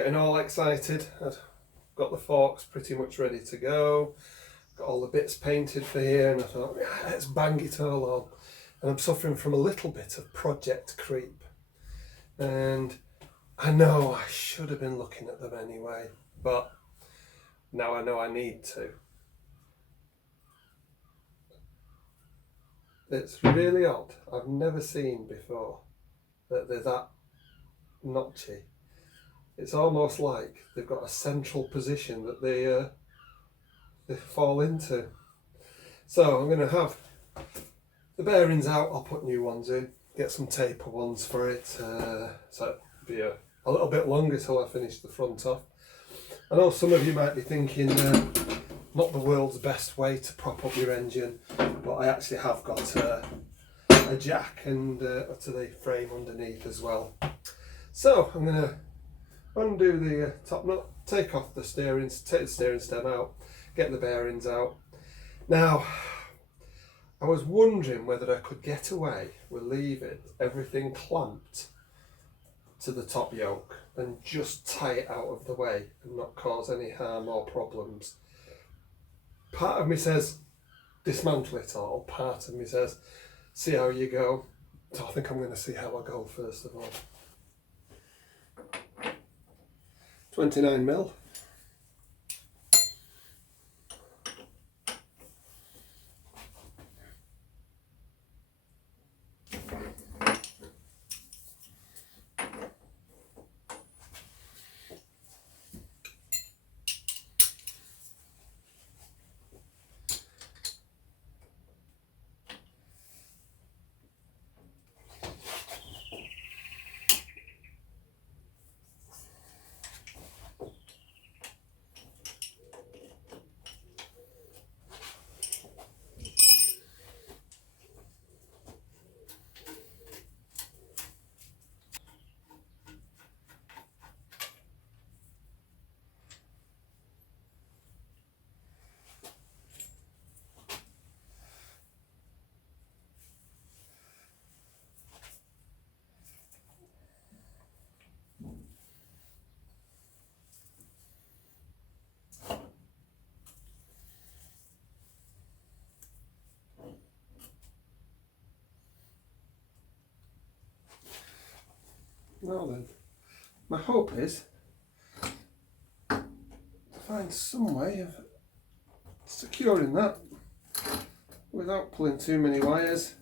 getting all excited. I'd got the forks pretty much ready to go, got all the bits painted for here, and I thought, yeah, let's bang it all on. And I'm suffering from a little bit of project creep. And I know I should have been looking at them anyway, but now I know I need to. It's really odd. I've never seen before that they're that notchy. It's almost like they've got a central position that they fall into. So I'm going to have the bearings out. I'll put new ones in, get some taper ones for it, so it'll be a little bit longer till I finish the front off. I know some of you might be thinking not the world's best way to prop up your engine, but I actually have got a jack and to the frame underneath as well. So I'm going to undo the top nut, take the steering stem out, get the bearings out. Now, I was wondering whether I could get away with leaving everything clamped to the top yoke and just tie it out of the way and not cause any harm or problems. Part of me says dismantle it all, part of me says see how you go. So I think I'm going to see how I go first of all. 29mm. Now then, my hope is to find some way of securing that without pulling too many wires.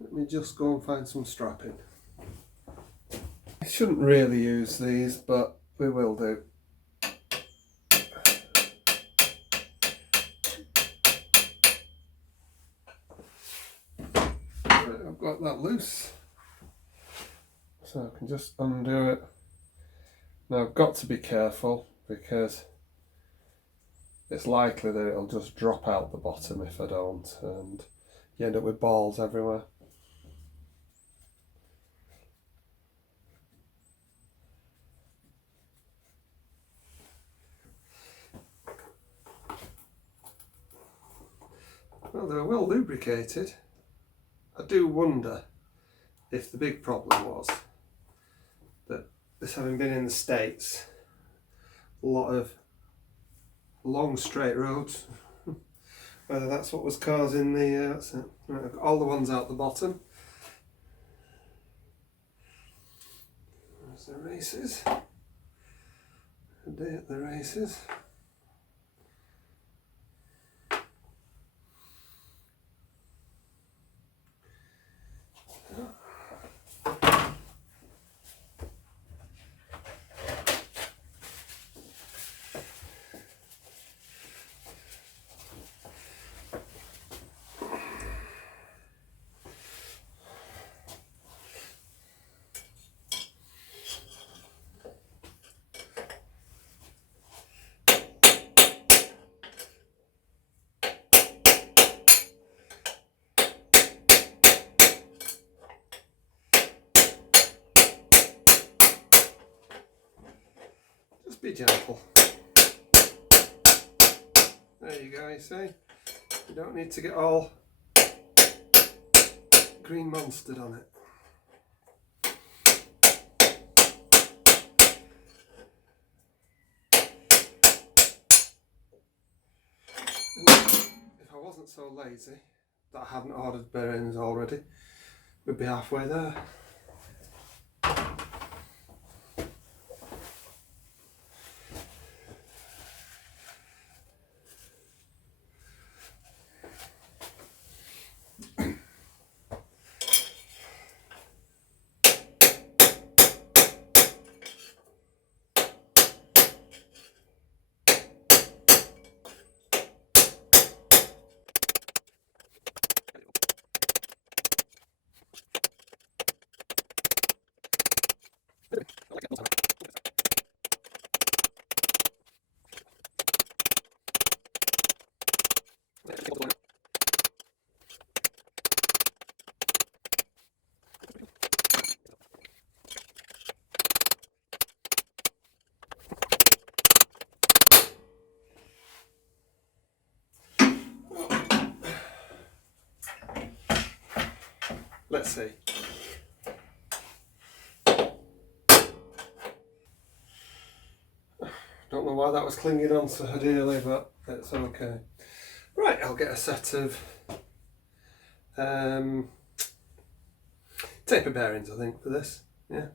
Let me just go and find some strapping. I shouldn't really use these, but we will do. I've got that loose, so I can just undo it. Now I've got to be careful because it's likely that it'll just drop out the bottom if I don't, and you end up with balls everywhere. Well, they're well lubricated. I do wonder if the big problem was that this having been in the States, a lot of long straight roads, whether that's what was causing the, that's it. Right, I've got all the ones out the bottom. There's the races, a day at the races. Just be gentle. There you go, you see? You don't need to get all green monstered on it. If I wasn't so lazy that I hadn't ordered bearings already, we'd be halfway there. Let's see. Don't know why that was clinging on so dearly, but it's okay. Right, I'll get a set of taper bearings, I think, for this. Yeah.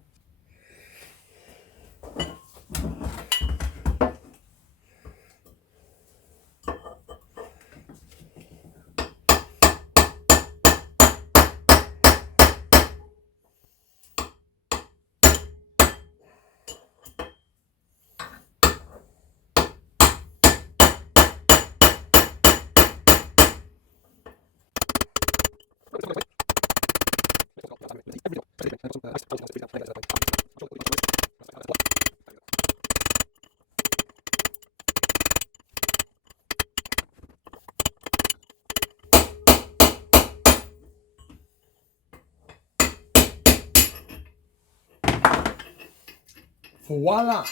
Voila!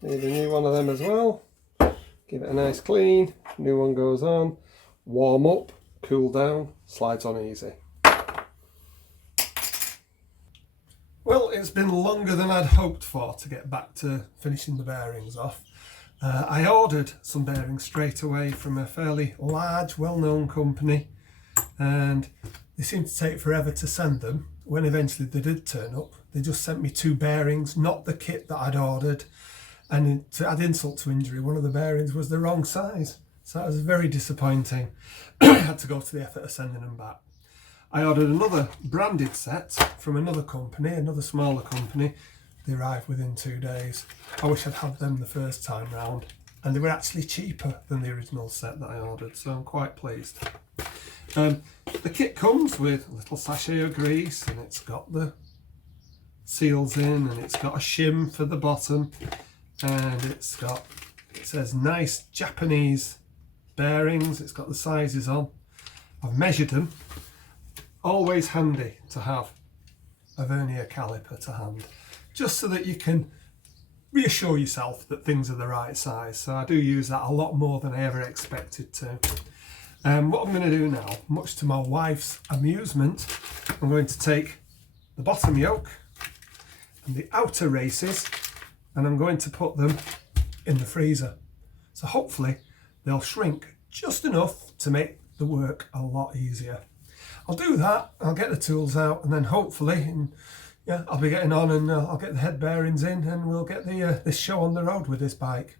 Need a new one of them as well. Give it a nice clean. New one goes on. Warm up, cool down, slides on easy. Well, it's been longer than I'd hoped for to get back to finishing the bearings off. I ordered some bearings straight away from a fairly large, well-known company, and they seemed to take forever to send them. When eventually they did turn up, they just sent me 2 bearings, not the kit that I'd ordered. And to add insult to injury, one of the bearings was the wrong size. So that was very disappointing. I had to go to the effort of sending them back. I ordered another branded set from another company, another smaller company. They arrived within 2 days. I wish I'd had them the first time round. And they were actually cheaper than the original set that I ordered, so I'm quite pleased. The kit comes with a little sachet of grease, and it's got the seals in, and it's got a shim for the bottom, and it says nice Japanese bearings. It's got the sizes on. I've measured them. Always handy to have a vernier caliper to hand, just so that you can reassure yourself that things are the right size. So I do use that a lot more than I ever expected to. What I'm going to do now, much to my wife's amusement, I'm going to take the bottom yoke and the outer races, and I'm going to put them in the freezer. So hopefully they'll shrink just enough to make the work a lot easier. I'll do that, I'll get the tools out, and then hopefully, I'll be getting on, and I'll get the head bearings in, and we'll get this show on the road with this bike.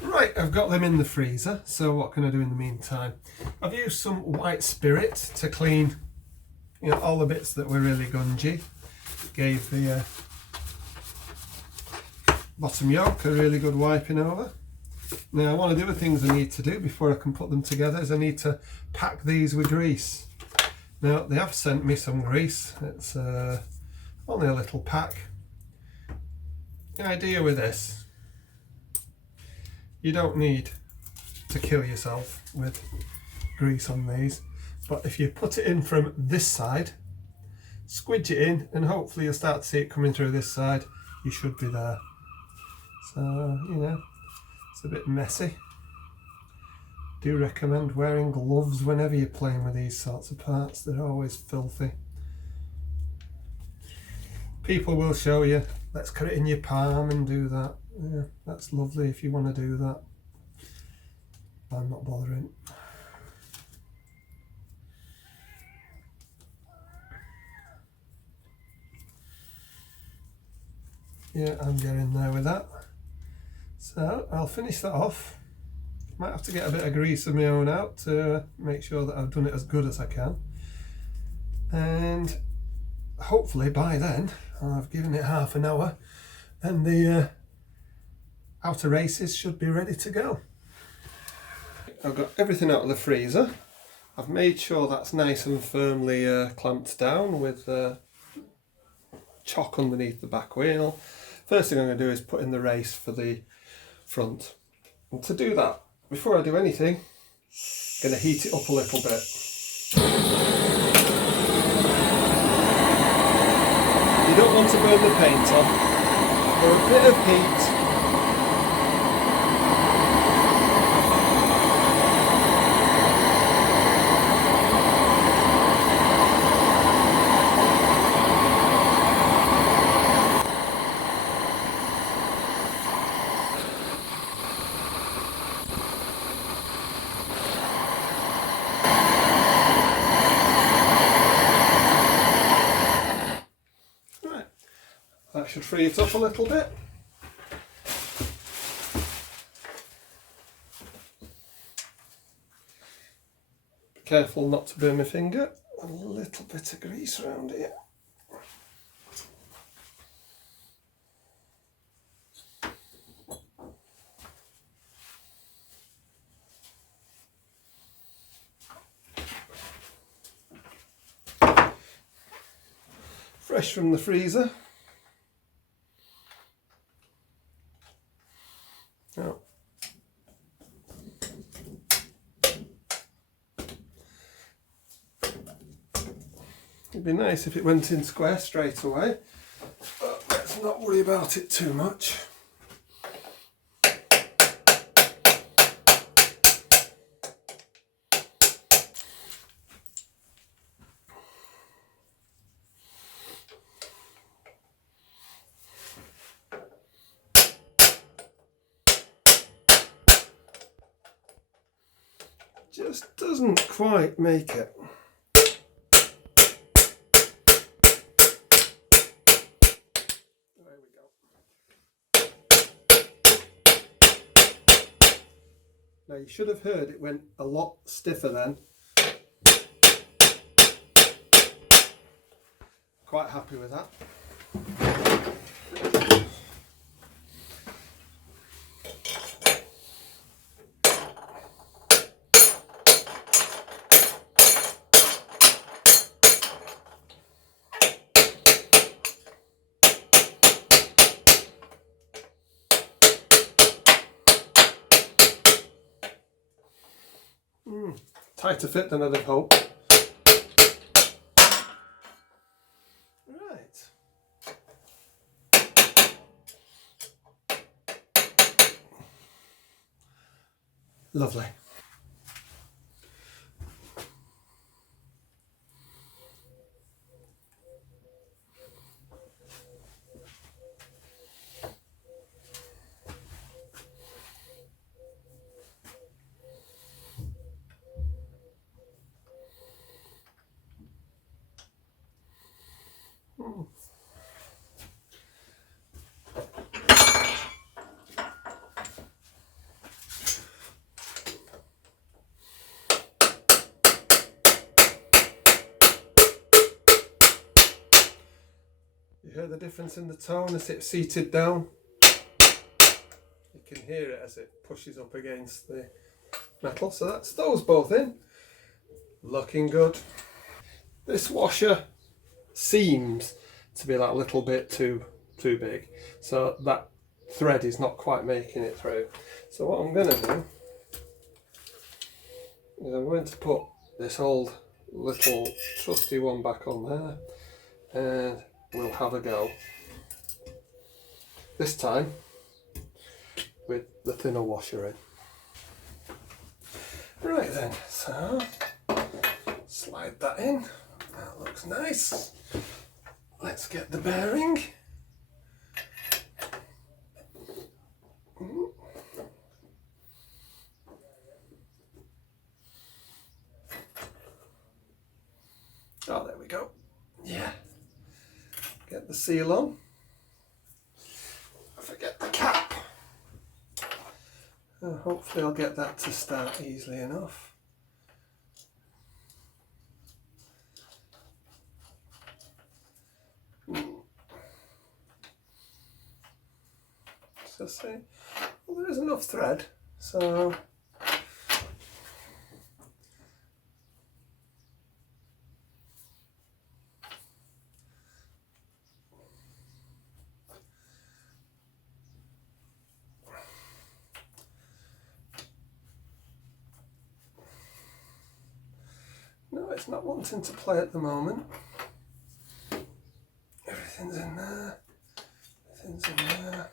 Right, I've got them in the freezer, so what can I do in the meantime? I've used some white spirit to clean all the bits that were really gungy. Gave the bottom yoke a really good wiping over. Now, one of the other things I need to do before I can put them together is I need to pack these with grease. Now, they have sent me some grease. It's only a little pack. The idea with this, you don't need to kill yourself with grease on these, but if you put it in from this side, squidge it in, and hopefully you'll start to see it coming through this side, you should be there. So, it's a bit messy, do recommend wearing gloves whenever you're playing with these sorts of parts. They're always filthy. People will show you, let's cut it in your palm and do that. Yeah, that's lovely if you want to do that. I'm not bothering. Yeah, I'm getting there with that. So I'll finish that off. Might have to get a bit of grease of my own out to make sure that I've done it as good as I can. And hopefully by then, I've given it half an hour and the outer races should be ready to go. I've got everything out of the freezer. I've made sure that's nice and firmly clamped down with chock underneath the back wheel. First thing I'm going to do is put in the race for the front. And to do that, before I do anything, I'm going to heat it up a little bit. You don't want to burn the paint off. For a bit of heat, that should free it up a little bit. Be careful not to burn my finger. A little bit of grease around here. Fresh from the freezer. Now, it'd be nice if it went in square straight away, but let's not worry about it too much. Just doesn't quite make it. There we go. Now you should have heard it went a lot stiffer then. Quite happy with that. Tighter fit than I'd have hoped. Right. Lovely. You hear the difference in the tone as it's seated down? You can hear it as it pushes up against the metal. So that's those both in. Looking good. This washer seems to be that little bit too big. So that thread is not quite making it through. So what I'm going to do is I'm going to put this old little trusty one back on there and we'll have a go. This time with the thinner washer in. Right then, so slide that in. That looks nice. Let's get the bearing. Oh, there we go. Yeah. Get the seal on. Forget the cap. Hopefully I'll get that to start easily enough. So see, well, there is enough thread, so no, it's not wanting to play at the moment. Everything's in there. Everything's in there.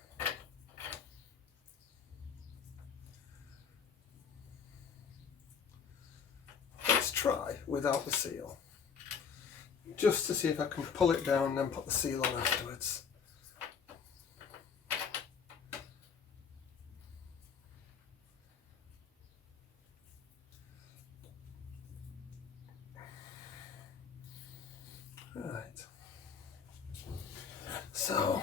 Let's try without the seal, just to see if I can pull it down and then put the seal on afterwards. Right. So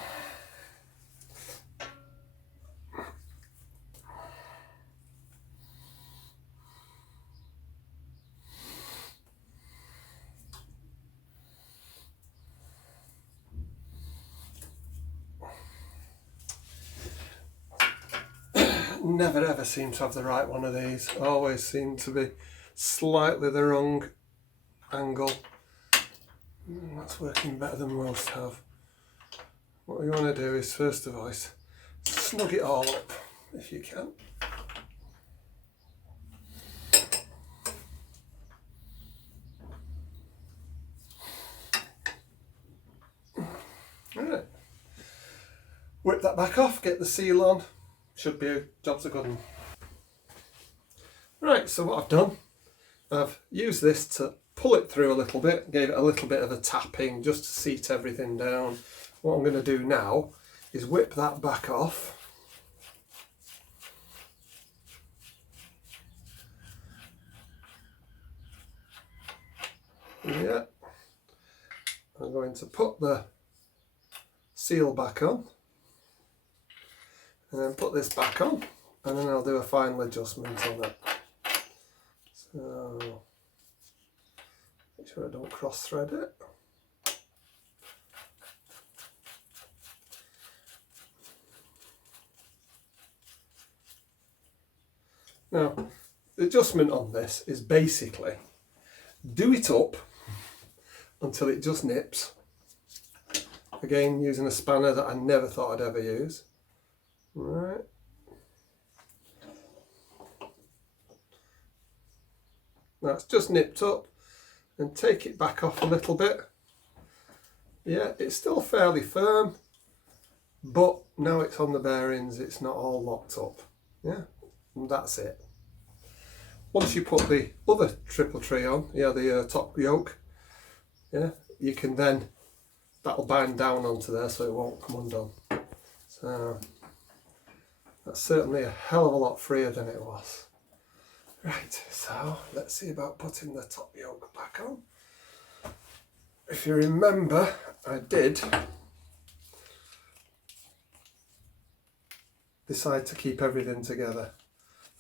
never ever seem to have the right one of these. Always seem to be slightly the wrong angle. That's working better than most have. What you want to do is, first of all, is snug it all up if you can. Alright. Whip that back off, get the seal on. Should be a job's a good one. Right, so what I've done, I've used this to pull it through a little bit, gave it a little bit of a tapping just to seat everything down. What I'm going to do now is whip that back off. Yeah, I'm going to put the seal back on and then put this back on, and then I'll do a final adjustment on it. So make sure I don't cross thread it. Now, the adjustment on this is basically do it up until it just nips. Again, using a spanner that I never thought I'd ever use. Right. Now it's just nipped up, and take it back off a little bit. Yeah, it's still fairly firm, but now it's on the bearings, it's not all locked up. Yeah, and that's it. Once you put the other triple tree on, the top yoke, yeah, you can then, that'll bind down onto there so it won't come undone. So that's certainly a hell of a lot freer than it was. Right, so let's see about putting the top yoke back on. If you remember, I did decide to keep everything together,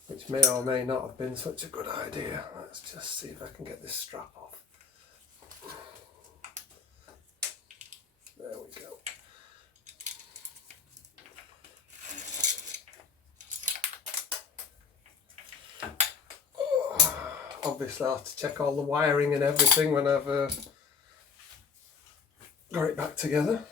which may or may not have been such a good idea. Let's just see if I can get this strap off. There we go. Obviously I'll have to check all the wiring and everything when I've got it back together.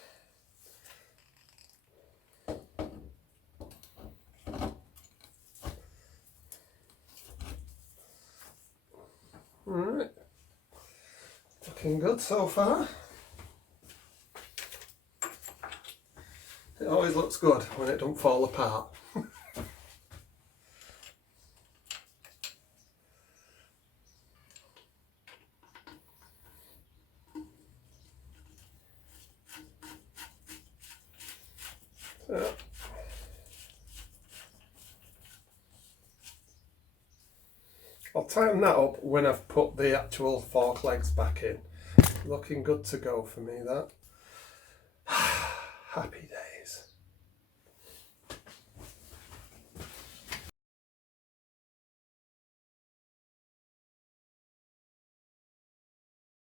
Alright, looking good so far. It always looks good when it don't fall apart. Yeah. I'll tighten that up when I've put the actual fork legs back in. Looking good to go for me, that. Happy day.